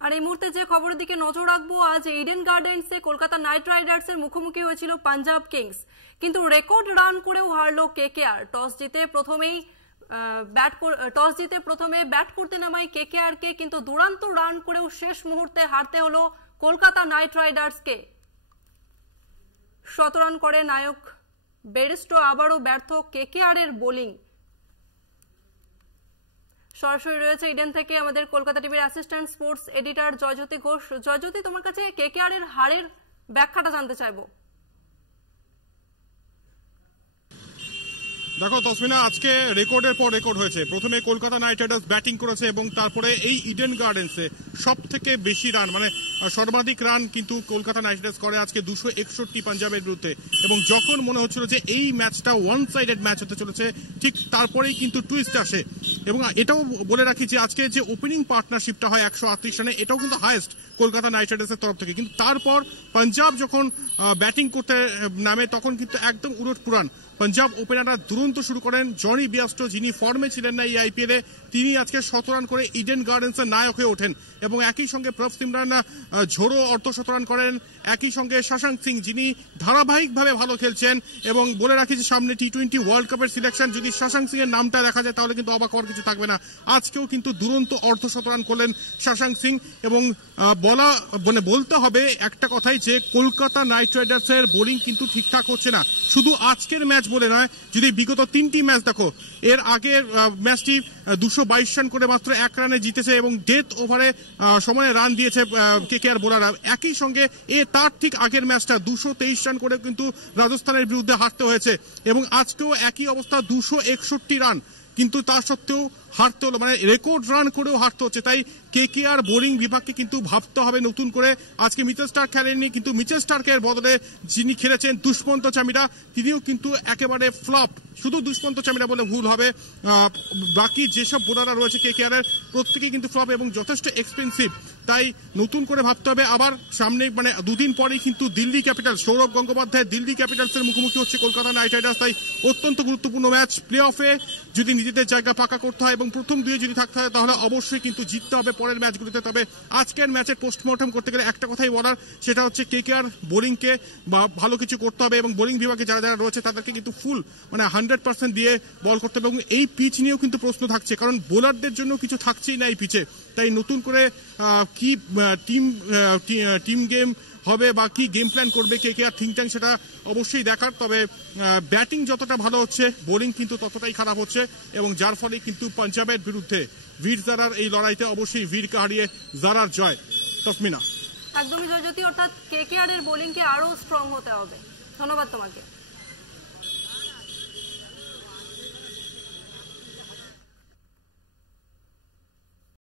আর এই মুহূর্তে যে খবরের দিকে নজর রাখবো, আজ ইডেন গার্ডেন্সে কলকাতা নাইট রাইডার্সের মুখোমুখি হয়েছিল পাঞ্জাব কিংস, কিন্তু রেকর্ড রান করেও হারলো কেকেআর। টস জিতে প্রথমে ব্যাট করতে নামায় কেকেআর কে, কিন্তু দুরন্ত রান করেও শেষ মুহূর্তে হারতে হলো কলকাতা নাইট রাইডার্সকে। শতরান করে নায়ক বেরিস্টো, আবারও ব্যর্থ কেকেআর এর বোলিং। সরাসরি রয়েছে ইডেন থেকে আমাদের কলকাতা টিভির assistant sports editor Joyjyoti Ghosh. Joyjyoti, তোমার কাছে কেকেআর এর হারের ব্যাখ্যাটা জানতে চাইবো। দেখো তসমিনা, আজকে রেকর্ডের পর রেকর্ড হয়েছে। প্রথমে কলকাতা নাইট রাইডার্স ব্যাটিং করেছে এবং তারপরে এই ইডেন গার্ডেন্সে সব থেকে বেশি রান, মানে সর্বাধিক রান কিন্তু কলকাতা নাইট রাইডার্স করে আজকে 261 পাঞ্জাবের বিরুদ্ধে। এবং যখন মনে হচ্ছিল যে এই ম্যাচটা ওয়ান সাইডেড ম্যাচ হতে চলেছে, ঠিক তারপরেই কিন্তু টুইস্ট আসে। এবং এটাও বলে রাখি যে আজকে যে ওপেনিং পার্টনারশিপটা হয় 138 রানে, এটাও কিন্তু হাইয়েস্ট কলকাতা নাইট রাইডার্সের তরফ থেকে। কিন্তু তারপর পাঞ্জাব যখন ব্যাটিং করতে নামে তখন কিন্তু একদম উলট পুরান। পাঞ্জাব ওপেনাররা দুরন্ত শুরু করেন। জনি বিয়াস্টো, যিনি ফর্মে ছিলেন না এই আইপিএলে, তিনি আজকে 17 রান করে ইডেন গার্ডেন্সের নায়ক হয়ে ওঠেন। এবং একই সঙ্গে প্রভ সিমরান ঝোড়ো অর্ধশতরান করেন। একই সঙ্গে শশাঙ্ক সিং, যিনি ধারাবাহিকভাবে ভালো খেলছেন, এবং বলে রাখি যে সামনে টি20 ওয়ার্ল্ড কাপের সিলেকশন, যদি শশাঙ্ক সিং এর নামটা দেখা যায় তাহলে কিন্তু অবাক হওয়ার কিছু থাকবে না। আজকেও কিন্তু দুরন্ত অর্ধশতরান করলেন শশাঙ্ক সিং। এবং বলতে হবে একটা কথাই, যে কলকাতা নাইট রাইডার্সের বোলিং কিন্তু ঠিকঠাক হচ্ছে না। শুধু আজকের ম্যাচ বলে নয়, যদি বিগত 3টি ম্যাচ দেখো, এর আগের ম্যাচটি 222 রান করে মাত্র 1 রানে জিতেছে এবং ডেথ ওভারে সময়ে রান দিয়েছে কেকেআর বোলাররা। একই সঙ্গে তার ঠিক আগের ম্যাচটা 223 রান করে কিন্তু রাজস্থানের বিরুদ্ধে হারতে হয়েছে। এবং আজকেও একই অবস্থা, 261 রান, কিন্তু তা সত্ত্বেও হারতে হলো, মানে রেকর্ড রান করেও হারতে হচ্ছে। তাই কেকেআর বোলিং বিভাগকে কিন্তু ভাবতে হবে নতুন করে। আজকে মিচেল স্টার্ক খেলেননি, কিন্তু মিচেল স্টার্কের বদলে যিনি খেলেছেন দুষ্মন্ত চামিরা, তিনিও কিন্তু একেবারে ফ্লপ। শুধু দুষ্মন্ত চামিরা বলে ভুল হবে, বাকি যেসব বোলাররা রয়েছে কেকেআর এর প্রত্যেকেই কিন্তু ফ্লপ এবং যথেষ্ট এক্সপেন্সিভ। তাই নতুন করে ভাবতে হবে। আবার সামনে মানে দুদিন পরেই কিন্তু দিল্লি ক্যাপিটালস, সৌরভ গঙ্গোপাধ্যায় দিল্লি ক্যাপিটালসের মুখোমুখি হচ্ছে কলকাতা নাইট রাইডার্স। তাই অত্যন্ত গুরুত্বপূর্ণ ম্যাচ। প্লে অফে যদি নিজেদের জায়গা পাকা করতে হয় এবং প্রথম দুয়ে যদি থাকতে হয়, তাহলে অবশ্যই কিন্তু জিততে হবে পরের ম্যাচগুলিতে। তবে আজকের ম্যাচের পোস্টমর্টম করতে গেলে একটা কথাই বলার, সেটা হচ্ছে কেকেআর বোলিংকে ভালো কিছু করতে হবে এবং বোলিং বিভাগে যারা যারা রয়েছে তাদেরকে কিন্তু ফুল 100% দিয়ে বল করতে হবে। এবং এই পিচ নিয়েও কিন্তু প্রশ্ন থাকছে, কারণ বোলারদের জন্য কিছু থাকছেই না এই পিচে। তাই নতুন করে কি টিম গেম হবে বা কি গেম প্ল্যান করবে কেকেআর থিঙ্ক ট্যাঙ্ক, সেটা অবশ্যই দেখার। তবে ব্যাটিং যতটা ভালো হচ্ছে, বোলিং কিন্তু ততটাই খারাপ হচ্ছে, এবং যার ফলে কিন্তু পাঞ্জাবের বিরুদ্ধে বীর জারার এই লড়াইতে অবশ্যই বীরকে হারিয়ে জারার জয়। তসমিনা, একদমই জয়জ্যোতি, অর্থাৎ কেকেআর এর বোলিংকে আরো স্ট্রং হতে হবে। ধন্যবাদ তোমাকে।